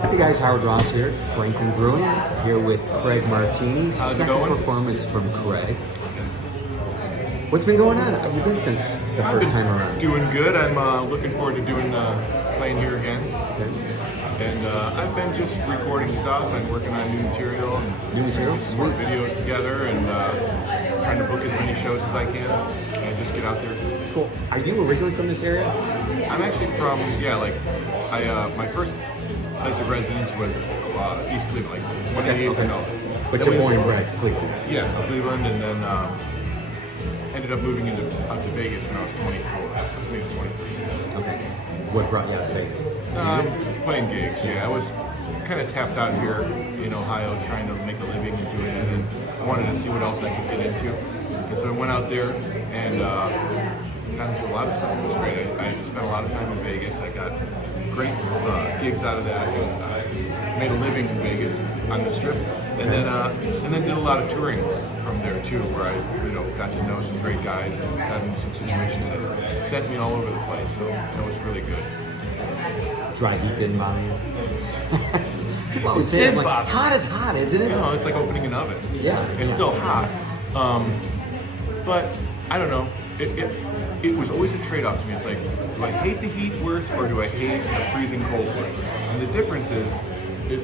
Hey guys, Howard Ross here, Franklin Brewing, here with Craig Martini. How's it Second going? performance from Craig. What's been going on? How have you been since the first time around? Doing good. I'm looking forward to playing here again. Okay. And I've been just recording stuff and working on new material. And New material? putting some more videos together and trying to book as many shows as I can and just get out there. Cool. Are you originally from this area? I'm actually from, my first place of residence was East Cleveland, like 188 Okay. no. But Then you're born we- and bred Cleveland. Yeah, Cleveland, and then ended up moving out to Vegas when I was 24. I was maybe 23. Okay. What brought you out to Vegas? Playing gigs, yeah. I was kind of tapped out here in Ohio trying to make a living and doing it, and I wanted to see what else I could get into. And so I went out there and got into a lot of stuff. It was great. I spent a lot of time in Vegas. I got great gigs out of that, and I made a living in Vegas on the Strip. And then did a lot of touring from there too, where I got to know some great guys and got into some situations that sent me all over the place. So that was really good. Dry heat didn't bother you? People always say that. I'm like, hot is hot, isn't it? It's like opening an oven. Yeah. It's still hot. But I don't know. It was always a trade-off to me. It's like, do I hate the heat worse or do I hate the freezing cold worse? And the difference is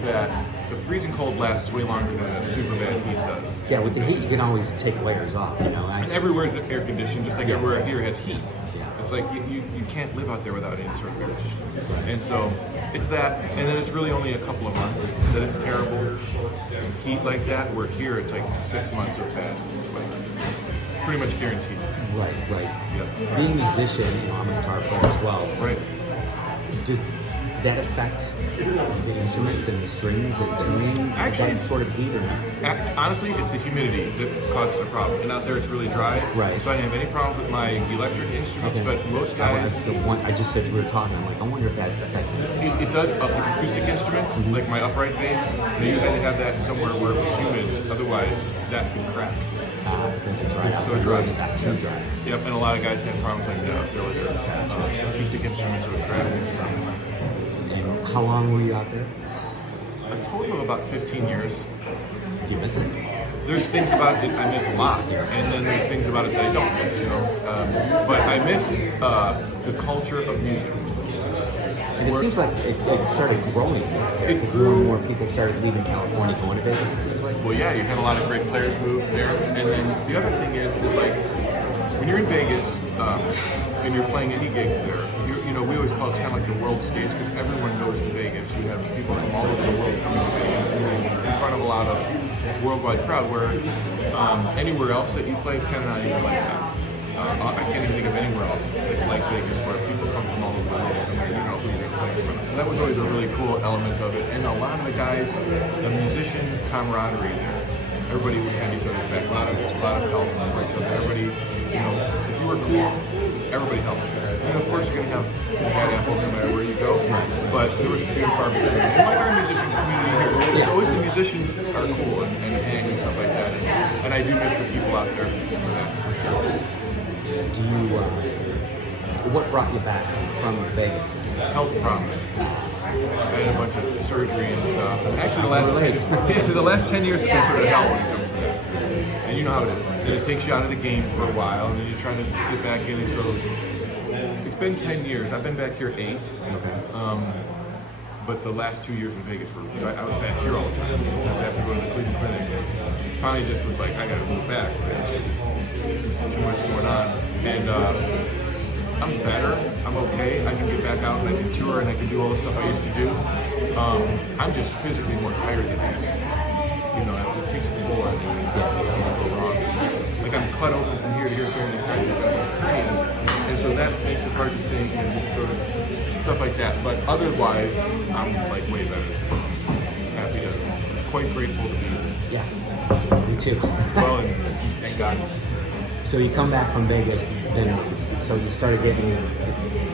that the freezing cold lasts way longer than a super bad heat does. Yeah, with the heat you can always take layers off, And everywhere's air conditioned, just like everywhere here has heat. Yeah. It's like you can't live out there without any sort of air conditioning. And so it's that, and then it's really only a couple of months that it's terrible heat like that, where here it's like 6 months of bad, like pretty much guaranteed. Right. Yep. Being a musician, I'm a guitar player as well. Right. Does that affect the instruments and the strings and tuning? Actually, that sort of heat or not? Honestly, it's the humidity that causes the problem. And out there it's really dry. Right. So I didn't have any problems with my electric instruments, Okay. but most guys... I just as we were talking, I'm like, I wonder if that affects it. It does up with acoustic instruments, like my upright bass. You had to have that somewhere where it was humid, otherwise that could crack. Because it's dry. It's so dry. Not too dry. Yep, and a lot of guys have problems like that out there with their acoustic instruments would crack and stuff. And how long were you out there? A total of about 15 years. Do you miss it? There's things about it I miss a lot, and then there's things about it that I don't miss, but I miss the culture of music. And it seems like it started growing. It Because grew. more and more people started leaving California, going to Vegas, it seems like. Well, yeah, you had a lot of great players move there, and then the other thing is like when you're in Vegas and you're playing any gigs there, we always call it kind of like the world stage because everyone knows in Vegas. You have people from all over the world coming to Vegas in front of a lot of worldwide crowd. Where anywhere else that you play, it's kind of not even like that. I can't even think of anywhere else that's like Vegas where people come from all over the world and you know who they're playing in front of. So that was always a really cool element of it. And a lot of the guys, the musician camaraderie there. Everybody had each other's back. A lot of help for each other. Everybody, if you were cool, everybody helped. And of course, you're going to have bad apples no matter where you go. But there was few and far between. And like our musician community here, it's always the musicians are cool and hang and stuff like that. And I do miss the people out there for that, for sure. Do you, what brought you back from Vegas? Health problems. I had a bunch of surgery and stuff. And actually, the last 10 years have been sort of hell when it comes to that. And you know how it is. Then it takes you out of the game for a while, and then you're trying to get back in. And so it's been 10 years. I've been back here 8. But the last 2 years in Vegas were, I was back here all the time. I was having to go to the Cleveland Clinic. And finally just was like, I got to move back because it's just too much going on. And I'm better. I'm okay. I can get back out and I can tour and I can do all the stuff I used to do. I'm just physically more tired than I used to. It takes a toll on me when things go wrong. Like I'm cut open from here to here so many times I've got trains. And so that makes it hard to sing and sort of stuff like that. But otherwise, I'm like way better. Happy to, quite grateful to be here. Yeah, me too. Well, and thank God. So you come back from Vegas, then so you started getting,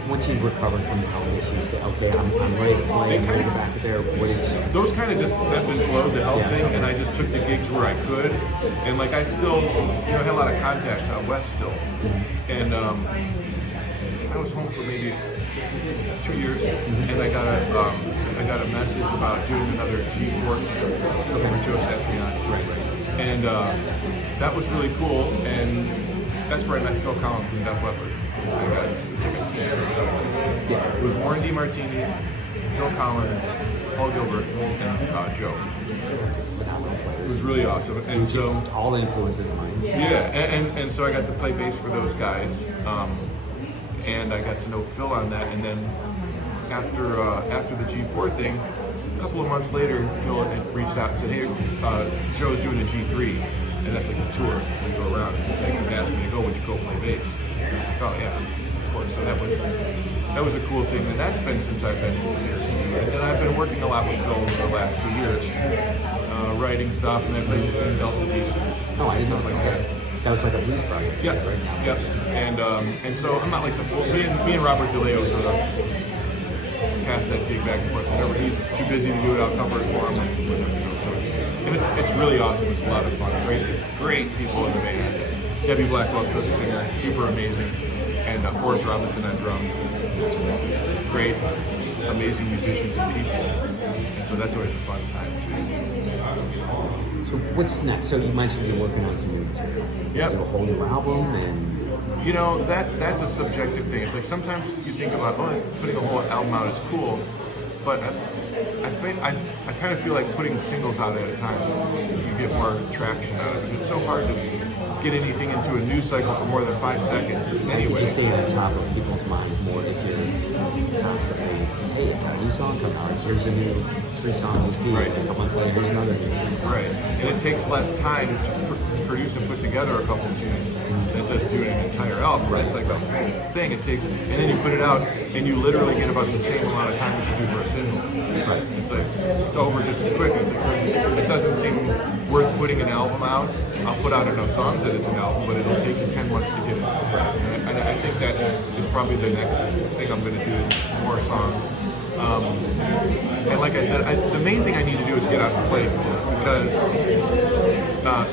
once you recovered from the health issues, you say, okay, I'm ready to play, I'm ready to go back there. What is... Those kind of just ebbed and flowed, the health thing, and I just took the gigs where I could. And like I still, had a lot of contacts out west still. And I was home for maybe 2 years, and I got a message about doing another G4 with Joe Satriani, and that was really cool. And that's where I met Phil Collins from Def Leppard. It was Warren D. Martini, Phil Collins, Paul Gilbert, and Joe. It was really awesome, and so all the influences of mine. Yeah, and so I got to play bass for those guys, and I got to know Phil on that. And then after the G4 thing, a couple of months later, Phil had reached out and said, "Hey, Joe's doing a G3, and that's like a tour. We go around." He's like, he asked me to go. Would you go play bass? And I was like, "Oh yeah, of course." So that was a cool thing, and that's been since I've been here. And I've been working a lot with Phil over the last few years, writing stuff, and I played with him Delta Beat. Oh, I didn't know like that. That was like a blues project. Yeah, right? yep. And so I'm not like the full. Me and Robert DeLeo sort of pass that gig back and forth. Whenever he's too busy to do it, I'll cover it for him. So it's really awesome. It's a lot of fun. Great people in the band. Debbie Blackwell, the singer, super amazing, and Forrest Robinson on drums. Great, amazing musicians and people. And so that's always a fun time too. So what's next? So you mentioned you're working on some new material. Yep. Do a whole new album, and You know, that's a subjective thing. It's like sometimes you think about, putting a whole album out is cool, but I kind of feel like putting singles out at a time, you get more traction out of it. It's so hard to get anything into a news cycle for more than 5 seconds anyway. you stay on top of people's minds more if you're constantly, hey, I got a new song coming out. Here's a new 3-song EP. Right. A couple months later, here's another new 3 songs. Right, and it takes less time to produce and put together a couple tunes than it does doing an entire album. Right. It's like the whole thing. It takes, and then you put it out, and you literally get about the same amount of time as you do for a single. Right. It's like it's over just as quick. It's like, so it doesn't seem worth putting an album out. I'll put out enough songs that it's an album, but it'll take you 10 months to get it. And I think that is probably the next thing I'm going to do, more songs. And like I said, the main thing I need to do is get out and play more, because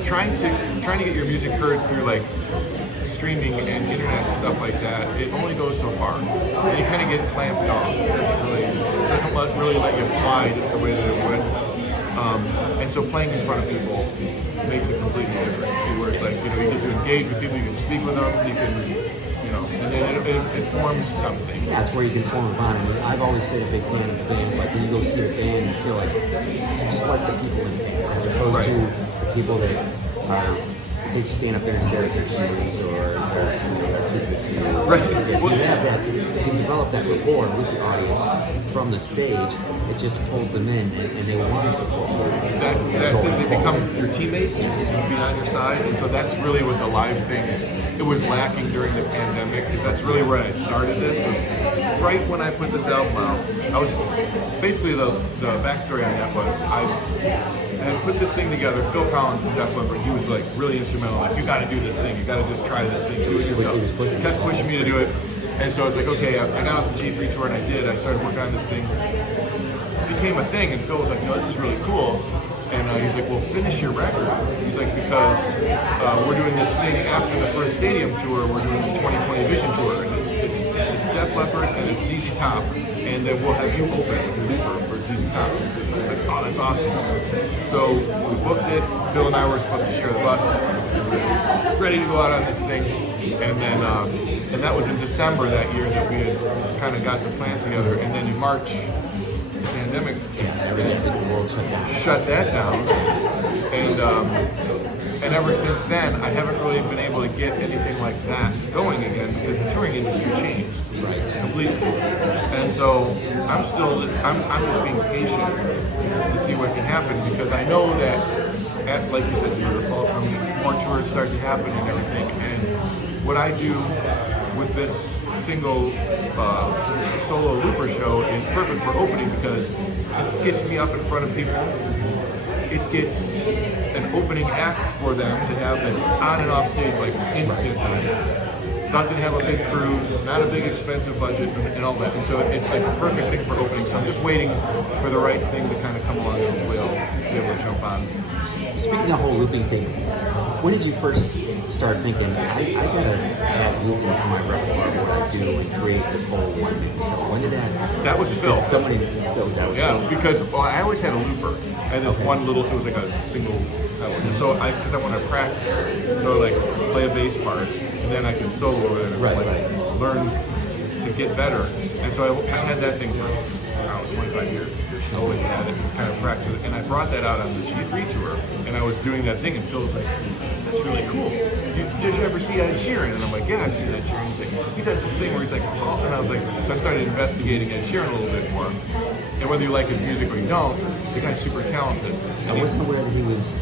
trying to get your music heard through like streaming and internet and stuff like that, it only goes so far. And you kind of get clamped off. It doesn't really let you fly just the way that it would. And so playing in front of people makes it completely different. Where it's like, you get to engage with people, you can speak with them, you can, and then it forms something. That's where you can form a bond. I mean, I've always been a big fan of the bands. Like when you go see a band, you feel like it's just like the people in the band, as opposed to the people that are they just stand up there and stare at their shoes or they're too confused. Right. If you have that, you can develop that rapport with the audience from the stage. It just pulls them in, and they want to support you. That's it. They become your teammates, be on your side, and so that's really what the live thing is. It was lacking during the pandemic, because that's really where I started this. Was right when I put this album out. I was basically the backstory on that was I had put this thing together. Phil Collins from Def Leppard, he was like really instrumental. Like, you got to do this thing. You got to just try this thing. Do it yourself. He kept pushing me to do it, and so I was like, okay. I got off the G3 tour, and I did. I started working on this thing. It became a thing, and Phil was like, this is really cool. And he's like, well, finish your record. He's like, because we're doing this thing after the first stadium tour. We're doing this 2020 Vision tour, and it's Def Leppard and it's ZZ Top, and then we'll have you open with Leppard for ZZ Top. I was like, oh, that's awesome. So we booked it. Phil and I were supposed to share the bus, ready to go out on this thing, and then and that was in December that year that we had kind of got the plans together, and then in March, the pandemic shut that down, and ever since then, I haven't really been able to get anything like that going again, because the touring industry changed completely. And so I'm just being patient to see what can happen, because I know that, like you said, more tours start to happen and everything. And what I do with this single solo looper show is perfect for opening, because it gets me up in front of people. It gets an opening act for them to have that's on and off stage like instantly. Doesn't have a big crew, not a big expensive budget, and all that. And so it's like a perfect thing for opening. So I'm just waiting for the right thing to kind of come along, and hopefully I'll be able to jump on. Speaking of the whole looping thing, When did you first start thinking, I gotta add looping to my repertoire, what I do, and create this whole one-man show? When did that? That was Phil. Somebody, that was Yeah, Phil. because I always had a looper. I had this one little, it was like a single element. And so because I want to practice, so like play a bass part, and then I can solo over there and like learn to get better. And so I had that thing for, I don't know, 25 years. I always had it. It's kind of practice. And I brought that out on the G3 tour, and I was doing that thing, and Phil was like, that's really cool. Did you ever see Ed Sheeran? And I'm like, yeah, I've seen Ed Sheeran. He's like, he does this thing where he's like, oh, and I was like, so I started investigating Ed Sheeran a little bit more. And whether you like his music or you don't, the guy's super talented. I wasn't aware that he was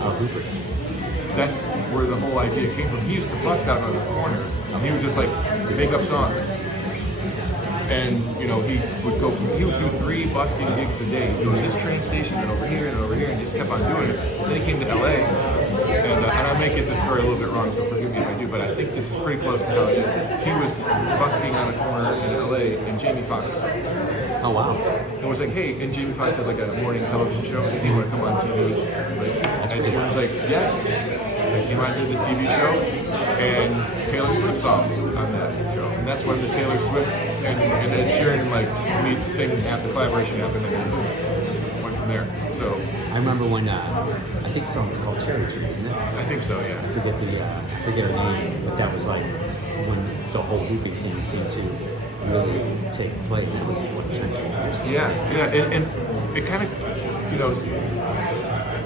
a hooper. That's where the whole idea came from. He used to busk out on the corners. He would just like make up songs. And he would do 3 busking gigs a day. He'd go to this train station and over here, and just kept on doing it. Then he came to LA, and I may get the story a little bit wrong, so forgive me if I do, but I think this is pretty close to how it is. He was busking on a corner in LA, and Jamie Foxx. Oh wow! It was like, hey, and Jamie Foxx had like a morning television show. He's like, hey, you want to come on TV? Like, and she was like, yes. So he came on to the TV show, and Taylor Swift's on that show, and that's when the Taylor Swift and Ed Sheeran meet thing happened, the collaboration happened, and then went from there. So I remember when I think the song was called Cherry Tree, isn't it? I think so, yeah. I forget her name, but that was like when the whole looping thing seemed to really take place. That was what 10 years ago. Yeah, and it kind of,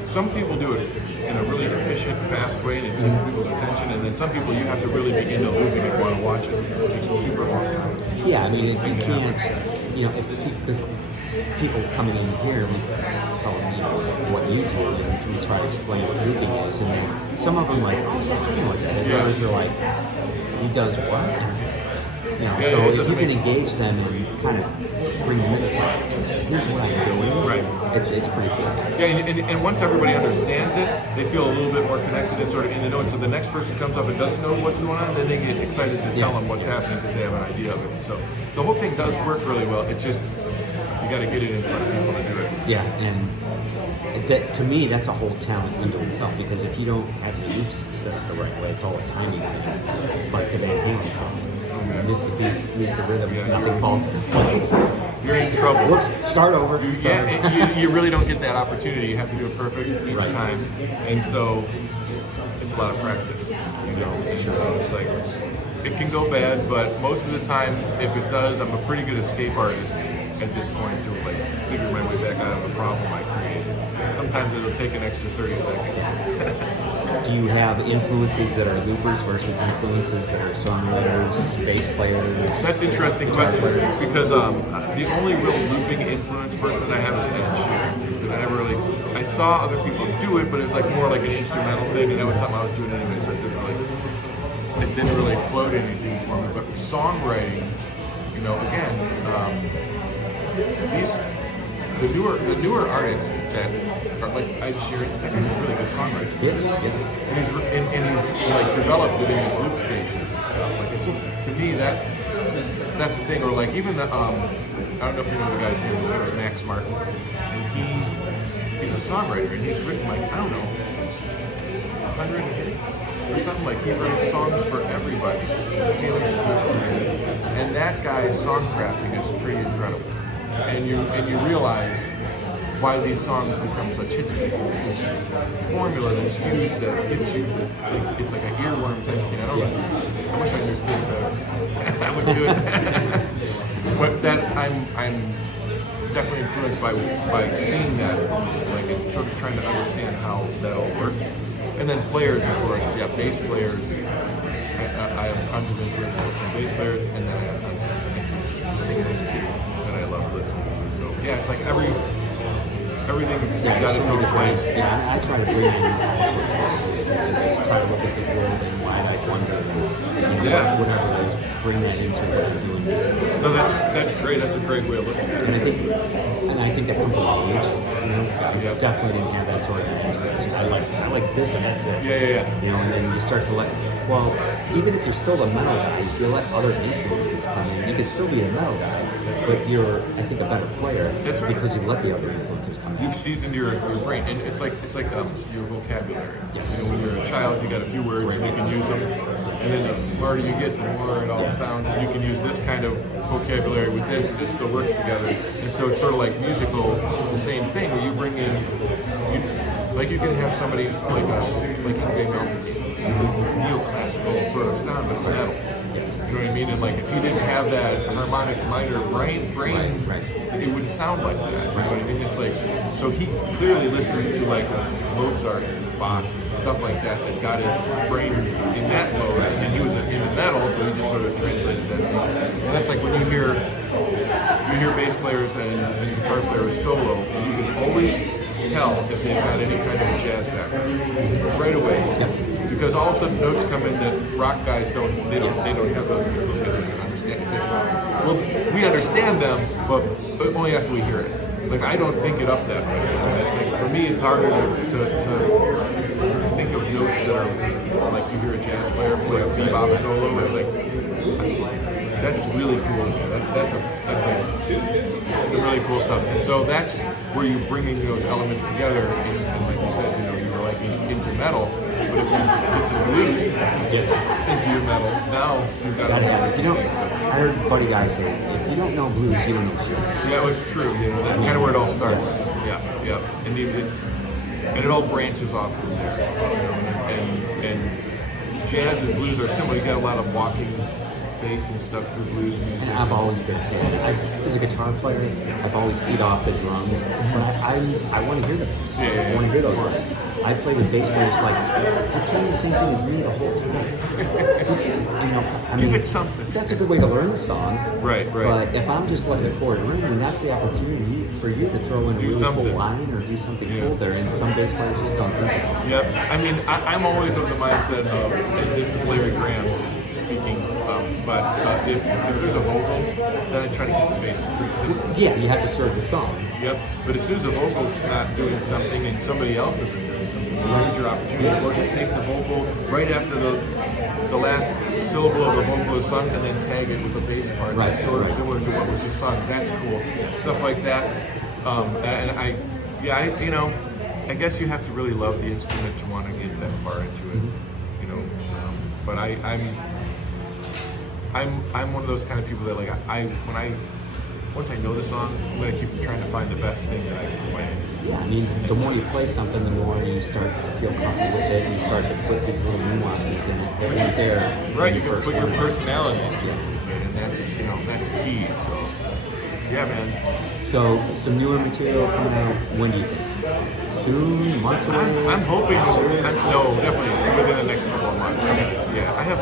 some people do it in a really efficient, fast way, and it keeps people's attention, and then some people you have to really be into looping if you want to watch it. It takes a super long time. Yeah, I mean, if you can't, because people coming in here, we tell them, what you do, and we try to explain what looping is, and then some of them like, oh, something like that. Yeah. Others are like, he does what? So if you can engage them and kind of bring them in, it's like, here's what I'm doing. Right. It's pretty cool. Yeah, and once everybody understands it, they feel a little bit more connected and sort of in the know. And so the next person comes up and doesn't know what's going on, then they get excited to tell them what's happening because they have an idea of it. So the whole thing does work really well. It's just, you got to get it in front of people to do it. Yeah, and that, to me, that's a whole talent unto itself, because if you don't have your loops set up the right way, it's all a timing. It's like the Van Halen song. Miss the beat, miss the rhythm, nothing falls into place. You're in trouble. Whoops, start over. Yeah, you really don't get that opportunity. You have to do it perfect each time. And so it's a lot of practice, And so it's like, it can go bad, but most of the time, if it does, I'm a pretty good escape artist at this point to like figure my way back out of a problem I created. Sometimes it'll take an extra 30 seconds. Do you have influences that are loopers versus influences that are songwriters, bass players? That's an interesting question, because the only real looping influence person I have is Ed Sheeran. I never really, I saw other people do it, but it was like more like an instrumental thing, and that was something I was doing anyway, so it didn't really float anything for me. But songwriting, again, the newer artists that are like Ed Sheeran, that guy's a really good songwriter. Yes. And he's like developed it in his loop stations and stuff. Like it's, to me, that's the thing. Or like even the I don't know if you know the guy's name. His name is Max Martin, and he's a songwriter, and he's written like, I don't know, 100 hits or something. Like he writes songs for everybody. Taylor Swift, and that guy's song crafting is pretty incredible. And you realize why these songs become such hits. It's this formula that's used that gets you it's like an earworm type thing. I wish I understood it better. I would do it. But that I'm definitely influenced by seeing that, like, and sort of trying to understand how that all works. And then players, of course, bass players. I have tons of influence from bass players, and then I have tons of influence from singers too that I love listening to. So it's like everything's got its own place. Yeah, I try to bring in all sorts of influences and just try to look at the world and why I wonder, whatever it is, bring that into what I'm doing musically. No, that's great. That's a great way of looking at it. And I think that comes with age. I definitely didn't have that sort of energy. It's just, I like this and that's it. Yeah. And then you start to Well, even if you're still the metal guy, if you let other influences come in, you can still be a metal guy, but you're, I think, a better player because you let the other influences come in. You've seasoned your brain, and it's like your vocabulary. Yes. You know, when you're a child, you got a few words and you can use them, and then the smarter you get, the more it all sounds. And you can use this kind of vocabulary with this, and it still works together. And so it's sort of like musical, the same thing. Where you bring in, like you can have somebody like Craig Martini, this neoclassical sort of sound, but it's metal. Yes. You know what I mean? And like if you didn't have that harmonic minor brain, it wouldn't sound like that. You know what I mean? It's like, so he clearly listened to like Mozart, Bach, stuff like that got his brain in that mode, and then he was into metal, so he just sort of translated that. And that's like when you hear bass players and guitar players solo, and you can always tell if they've got any kind of a jazz background right away. Yep. Because all of a sudden notes come in that rock guys don't have those in their vocabulary. They don't understand. It's like, well, we understand them, but only after we hear it. Like I don't think it up that way. It's like, for me, it's harder to think of notes that are like you hear a jazz player play a bebop solo. It's like that's really cool. That's really cool stuff. And so that's where you're bringing those elements together. And like you said, you know, you were like into metal. But if you put some blues into your metal, now you've got to. If you don't, I heard Buddy Guy say, if you don't know blues, you don't know shit. Yeah, well, it's true. You know, that's kind of where it all starts. Yeah. And it all branches off from there. You know, and jazz and blues are similar. You got a lot of walking bass and stuff through blues music. And I've always been a fan. As a guitar player, I've always keyed off the drums, but I want to hear the bass. I want to hear those lines. I play with bass players like, you're playing the same thing as me the whole time. Give it something. That's a good way to learn the song. Right. But if I'm just letting the chord ring, then that's the opportunity for you to throw in a really cool line or do something cool there. And some bass players just don't think about it. Yep. I mean, I'm always of the mindset of, and this is Larry Graham speaking, but if there's a vocal, then I try to get the bass pretty simple. Yeah, you have to serve the song. Yep. But as soon as the vocal's not doing something and somebody else isn't doing something, you use your opportunity or to take the vocal right after the last syllable of the vocal is sung and then tag it with a bass part. Right. That's sort of similar to what was just sung. That's cool. Stuff like that. And I guess you have to really love the instrument to want to get that far into it. You know, but I'm one of those kind of people that like once I know the song, I'm gonna keep trying to find the best thing that I can play. Yeah, I mean, the more you play something, the more you start to feel comfortable with it, and you start to put these little nuances in it that weren't there. Right, you can put your personality into it, and that's key. So, yeah, man. So, some newer material coming out. When do you think? Soon? Months away? I'm hoping. No, definitely within the next couple of months. I have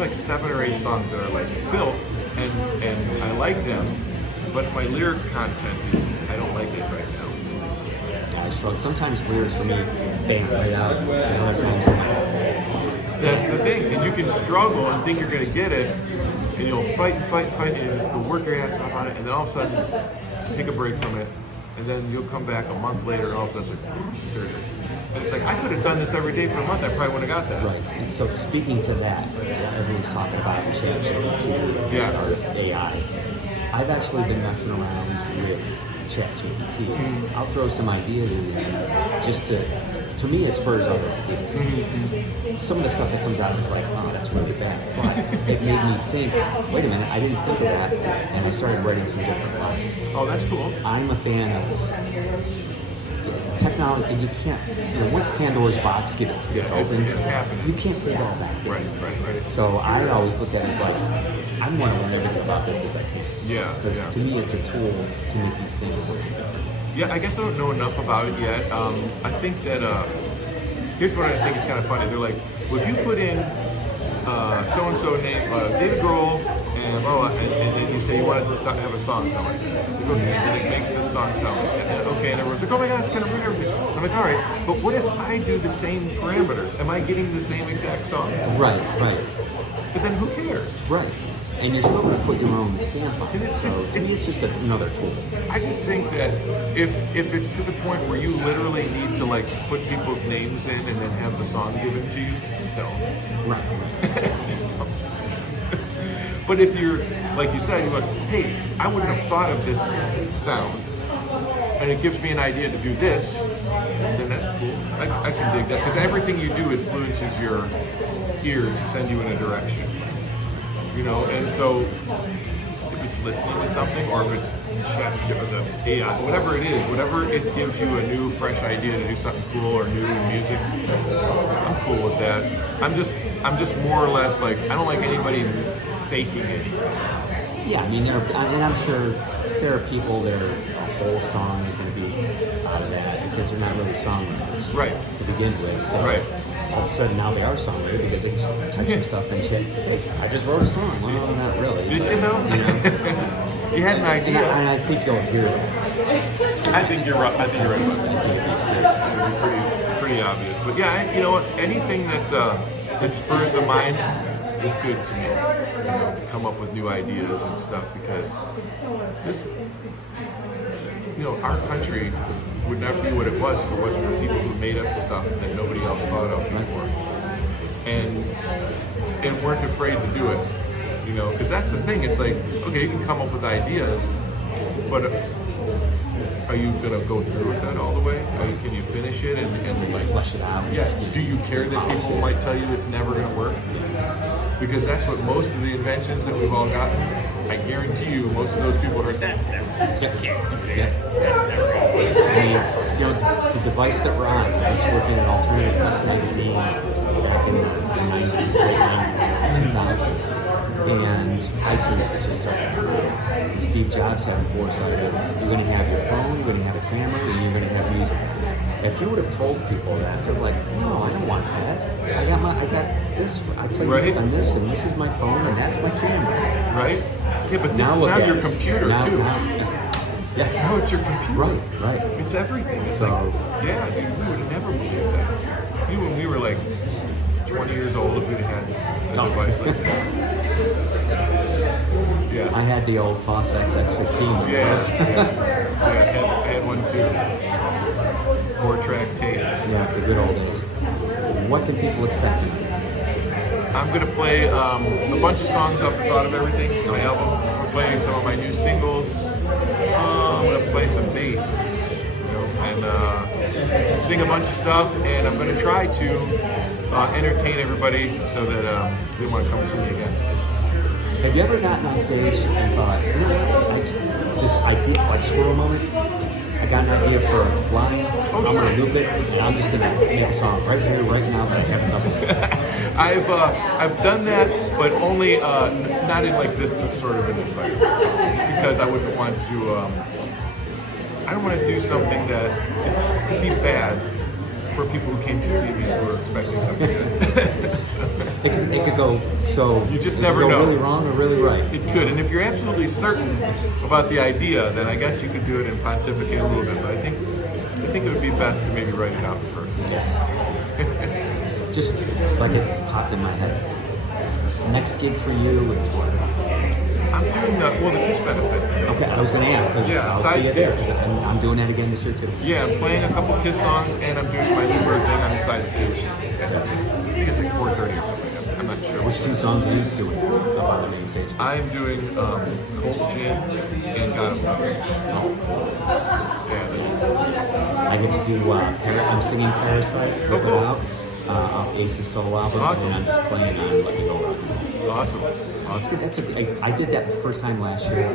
like 7 or 8 songs that are like built. And I like them, but my lyric content is, I don't like it right now. I struggle. Sometimes lyrics for me bang right out. And other times that's the thing. And you can struggle and think you're going to get it, and you'll fight, and you just go work your ass off on it, and then all of a sudden, take a break from it, and then you'll come back a month later, and all of a sudden, it's like, there it is. And it's like, I could have done this every day for a month. I probably wouldn't have got that. Right. And so speaking to that, everyone's talking about ChatGPT or AI. I've actually been messing around with ChatGPT. I'll throw some ideas in there just to me it spurs other ideas. Some of the stuff that comes out is like, oh, that's really bad. But it made me think, wait a minute, I didn't think of that. And I started writing some different lines. Oh, that's cool. I'm a fan of technology. You can't, once Pandora's box gets opened, you can't put it all back. Right. So I always look at it as like, I want to learn everything about this as I can. Yeah. Because to me, it's a tool to make you think. Yeah, I guess I don't know enough about it yet. I think that, here's what I think is kind of funny. They're like, well, if you put in so-and-so name, David Grohl, and then you say you wanted to have a song sound like that. It's like, okay, and it makes this song sound like that. And, okay, and everyone's like, oh my God, it's kind of weird. I'm like, all right, but what if I do the same parameters? Am I getting the same exact song? Right. But then who cares? Right. and you're still going to put your own stamp on And it. it's So just- to me, it's just another tool. I just think that if it's to the point where you literally need to like put people's names in and then have the song given to you, just don't. Right. Just don't. But if you're, like you said, you're like, hey, I wouldn't have thought of this sound, and it gives me an idea to do this, then that's cool. I can dig that, because everything you do influences your ear to send you in a direction. You know, and so if it's listening to something, or if it's the AI, whatever it is, whatever it gives you a new, fresh idea to do something cool or new in music, I'm cool with that. I'm just more or less like, I don't like anybody faking anything. Yeah, I mean, and I'm sure there are people that a whole song is going to be out of that because they're not really songwriters Right. to begin with. So Right. all of a sudden now they are songwriters because they just type some stuff and shit. Hey, I just wrote a song. Well, no, not really. Did you know? You know? You had an And idea. I think you'll hear that. I think you're right. I think you're right about that. It's pretty obvious. But yeah, you know what? Anything that spurs the mind is good to me. You know, to come up with new ideas and stuff, because this, you know, our country would not be what it was if it wasn't for people who made up stuff that nobody else thought of before, and weren't afraid to do it. You know, because that's the thing. It's like, okay, you can come up with ideas, but are you gonna go through with that all the way? Can you finish it and like Flesh it out. yeah, do you care that people might tell you it's never going to work? Because that's what most of the inventions that we've all gotten, I guarantee you, most of those people are, that's never, you can't do that. That's never going to work. You know, the device that we're on, I was working at Alternative Press Magazine back in the 90s, late 90s, 2000s, and iTunes was just starting to grow. And Steve Jobs had a foresight of, you're going to have your phone, you're going to have a camera, and you're going to have music. If you would have told people that, they're like, no, I don't want that. I got this, I play music on this, and this is my phone, and that's my camera. Right? Yeah, but this Now is look now at your us. computer, Now- too. Yeah. Now it's your computer. Right. It's everything. It's So- like, yeah, dude, we would have never believed that. Even when we were like 20 years old, if we'd had a device like that. Yeah. I had the old Foss XX15. Yeah, I had one too. 4-track tape. Yeah, the good old days. What can people expect tonight? I'm gonna play a bunch of songs off the Thought of Everything, my album. I'm playing some of my new singles. I'm gonna play some bass, you know, and sing a bunch of stuff. And I'm gonna try to entertain everybody so that they want to come and see me again. Have you ever gotten on stage and thought, you know what, I did like squirrel moment. I got an idea for a line. I'm sure. gonna loop it, and I'm just gonna make a song right here, right now that I haven't done before. I've done that, but only not in like this sort of an environment, because I wouldn't want to. I don't want to do something that is could be bad for people who came to see me who were expecting something good. So, It could go so. You just it never could go know. Really wrong or really right. it could, and if you're absolutely certain about the idea, then I guess you could do it and pontificate a little bit. But I think it would be best to maybe write it out first. Just like it popped in my head. Next gig for you is what? I'm doing the Kiss benefit. Okay, I was going to ask because Yeah, I'll side see you there. stage. I'm doing that again this year too. Yeah, I'm playing a couple Kiss songs, and I'm doing my new bird thing on the side stage. I think it's like 4:30 or something like that. I'm not sure. Which two songs are you doing up on the main stage? I'm doing Cold Gin and God of Love. Yeah, I get to do. I'm singing Parasite. Rip It cool. Out off Ace's solo album, Awesome. and I'm just playing on Let Me Go Rock. that's awesome. It's good. I did that the first time last year.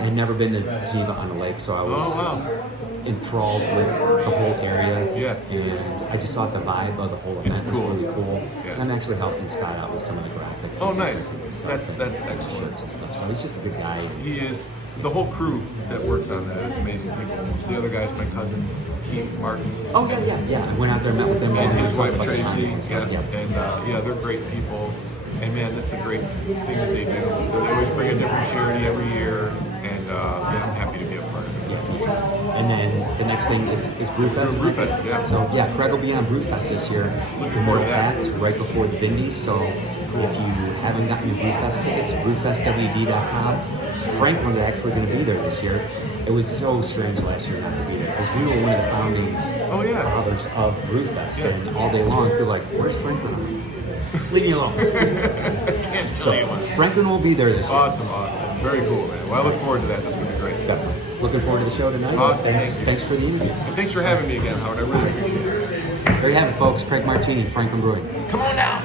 I'd never been to Geneva on the Lake, so I was Oh, wow. enthralled with the whole area. Yeah. And I just thought the vibe of the whole event It's was cool. really cool. Yeah. And I'm actually helping Scott out with some of the graphics. Oh, and some nice. of the stuff That's and excellent. shirts and stuff. So he's just a good guy. He is. The whole crew that works on that is amazing people. The other guy's my cousin, Keith Martin. Oh yeah. I went out there, met with him, And we his talked wife about the Tracy, songs and stuff. yeah, and they're great people. And man, that's a great thing that they do. They always bring a different charity every year, and yeah, I'm happy to be a part of it. Yeah, me too. And then the next thing is Brewfest. Brewfest, yeah. So yeah, Craig will be on Brewfest this year. Looking forward to that. Right before the Vindies. So If you haven't gotten your Brewfest tickets, brewfestwd.com. Franklin's actually going to be there this year. It was so strange last year not to be there because we were one of the founding fathers of Brewfest, and all day long you're like, "Where's Franklin?" Leave me alone. Can't tell you one. Franklin will be there this year. Awesome. Very cool, man. Well, I look forward to that. That's gonna be great. Definitely. Looking forward to the show tonight. Awesome. Thanks for the interview. And thanks for having me again, Howard. I really appreciate it. There you have it, folks. Craig Martini, Franklin Brewing. Come on now.